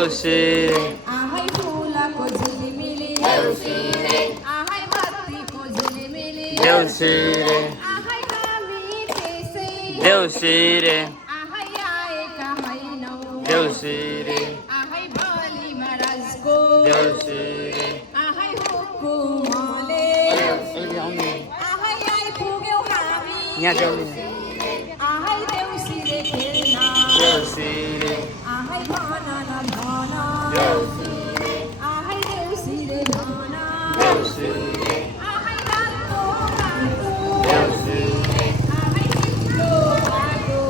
देउसी आहै फुलको झिलिमिली देउसी आहै बत्तीको झिलिमिली देउसी आहै हामी त्यसै देउसी आहै आएका होइनौ देउसी आहै बलि महाराजको देउसी आहै हुकुमले आहै आइपुग्यौ हामी यहाँ देउसी आहै देउसीले खेल्न देउसी आहै भन न भन आहै देउसीले भन देउसी आहै रातो रातो देउसी आहै तिम्रो बाटो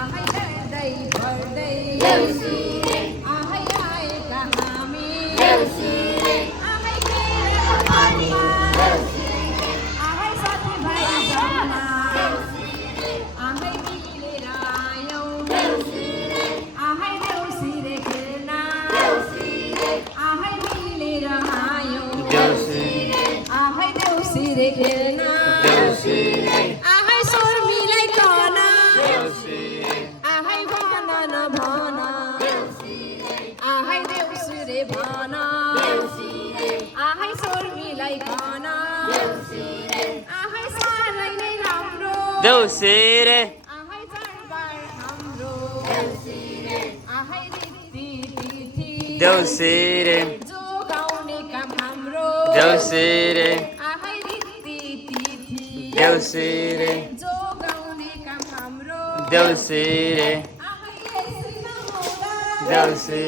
आहै गर्दै भर्दै आहै आएका हामी आहै केरको परिवार आहै साथीभाइ जम्मा आहै मिलेर आयौँ आहै देउसीले खेल्न आहै मिलेर आयौँ देउसी आहै देउसीले खेल्न देउसी आहै स्वर मिलाइकन देउसी आहै भन न भन आहै देउसीले भन आहै स्वर मिलाइकन आहै साह्रै नै राम्रो देउसी आहै चाडबाड हाम्रो आहै रीति तिथि देउसी जो गाउने काम हाम्रो देउसी आहै रीति तिथि देउसी जो गाउने काम हाम्रो देउसी आहै यसरी नहुँदा देउसी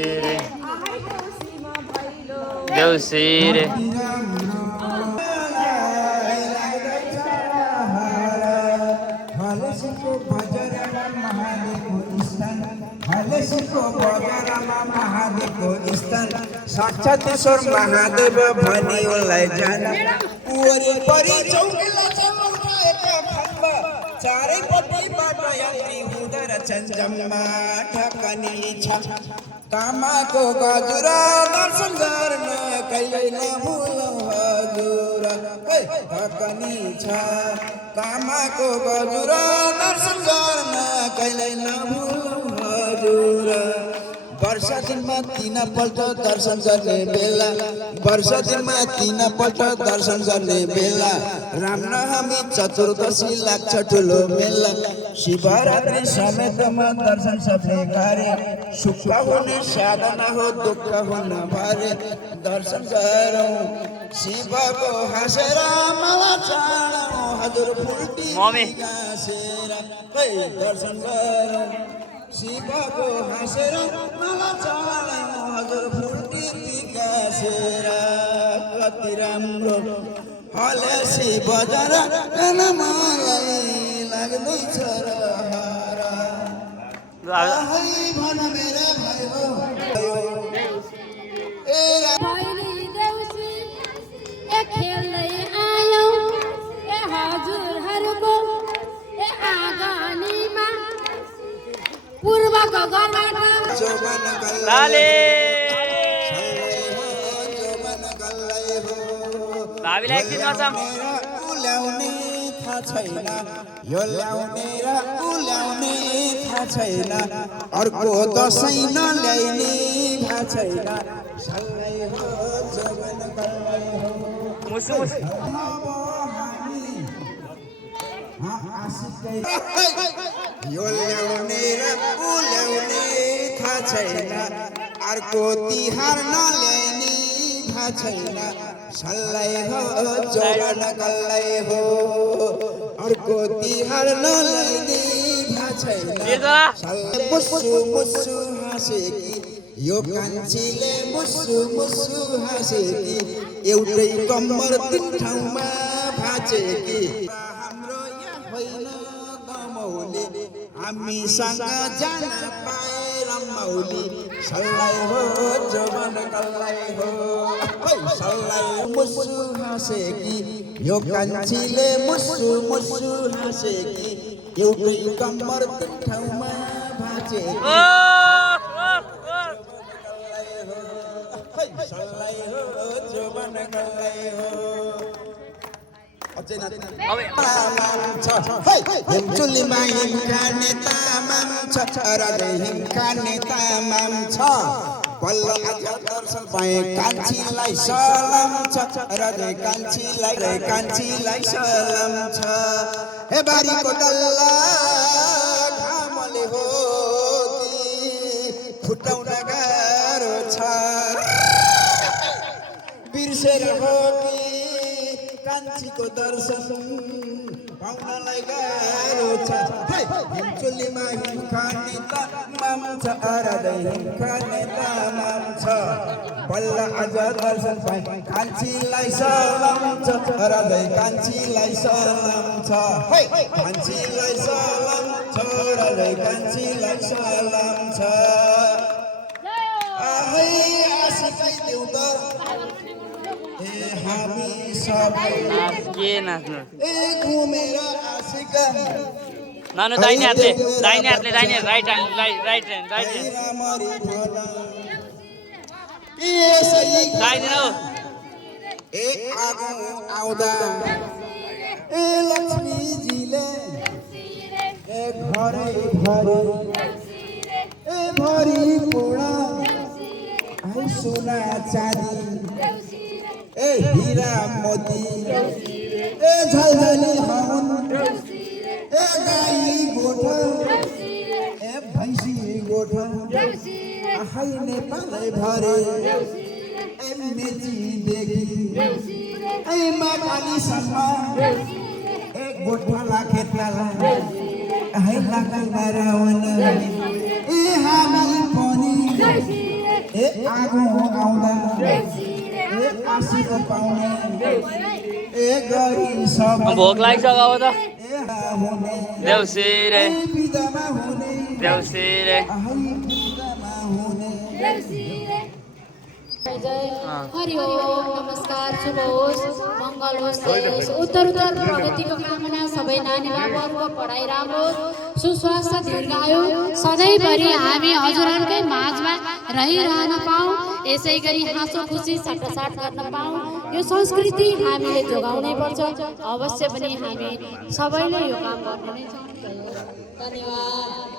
आहै देउसीमा भैलो देउसी हलसीको बजारमा महादेवको स्थान हलसीको बजारमा महादेवको स्थान साक्षात् ईश्वर महादेव भनी उनलाई जान वरिपरि चौकीला चमकाएका खम्बा चारैपट्टिबाट यात्री हुँदा रहेछन् जम्मा ठकनी छ कामाको गजुर दर्शन गर्न कहिल्यै नभुलौँ हजुर ठकनी छ कामाको गजुर दर्शन गर्न कहिल्यै नभुलौँ हजुर वर्ष दिनमा 3 पल्ट दर्शन गर्ने बेला वर्ष दिनमा 3 पल्ट दर्शन गर्ने बेला रामनवमी चतुर्दशी लाग्छ ठुलो मेला शिवरात्रि समेतमा दर्शन सबले गरे सुख हुने साधना हो दुःख हुन भरे दर्शन गरौँ शिवको हाँसेर माला चाडौँ हजुर फुल्टी मम्मी। गाँसेर दर्शन गरौँ शिवको हाँसेर माला चाडौँ हजुर फुल्टी गाँसेर कति राम्रो हलेसी बजार मलाई लाग्दैछ र आहै भन मेरा भाइ हो भैली देउसी ए खेल्दै आयौँ ए हजुरहरूको ए आँगनीमा पूर्वको घरबाट जोबन लाले जोबन गल्लै हो भाबीलाई एकछिन नचाम मेरा उल्याउने थाहा छैन यो ल्याउने र उल्याउने थाहा छैन अर्को दसैँ नल्याइने थाहा छैन सल्लै हो जोबन गल्लै हो मुसु मुसु यो ल्याउने र उल्याउने थाहा छैन अर्को तिहार नल्याइने थाहा छैन सल्लै हो जोबन गल्लै हो अर्को तिहार नल्याइने थाहा छैन सल्लै मुसु मुसु हाँसेकी यो कान्छीले मुसु मुसु हाँसेकी एउटै कम्मर 3 ठाउँमा भाँचेकी हाम्रो यहाँ होइन गमौली हामीसँग जान पाए रमाउली सल्लै हो जोबन गल्लै हो सल्लै मुसु हाँसेकी यो कान्छीले मुसु मुसु हाँसेकी एउटै कम्मर 3 ठाउँमा भाँचेकी सल्लै हो जोबन गल्लै हो हिमचुलीमा हिमका नेता माम छ राधे हिमका नेता माम छ बल्ल आज दर्शन पाए कान्छीलाई सलाम छ राधे कान्छीलाई सलाम छ हे बारीको डल्ला घामले हो फुटाउन गाह्रो छ बिर्सेर हो कान्छीको दर्शन पाउनलाई गाह्रो छ हिमचुलीमा हिमका नेता माम छ राधे हिमका नेता माम छ बल्ल आज दर्शन पाए कान्छीलाई सलाम छ राधे कान्छीलाई सलाम छ कान्छीलाई सलाम छ राधे कान्छीलाई सलाम छ आहै आशिकै देऊ त हामी सबै के नाच्नु एक हो मेरा आशिक नानु दाहिने हातले राइट ह्यान्ड राइट दाहिने ए आगो आउँदा ए लक्ष्मीजीले ए घरै घरै ए भरी पूर्ण आई सोना चाँदी ए हीरा मोती ए झलझली हवन ए गाई गोठा ए भैँसी गोठा आहै नेपालै भरे ए मेची देखि ए माकालीसम्म ए गोठला खेतला आहै लाग्दै रावण ए हामी पनि ए आगो आउँदा आशिक पाउने ए गरी सब भोक लागिसक्यो अब त हुने देउसी रे बिदामा हुने देउसी रे बिदामा हुने हरि ओम नमस्कार शुभ होस् मङ्गल होस् उत्तर प्रगतिको कामना सबै नानी बाबुहरूको पढाइ राम्रो सुस्वास्थ्य दीर्घायु सधैँभरि हामी हजुरहरूकै माझमा रहिरहन पाऊँ यसै गरी हाँसो खुसी साटासाट गर्न पाऊँ यो संस्कृति हामीले जोगाउनै पर्छ अवश्य पनि हामी सबैले यो काम गर्नु नै छ धन्यवाद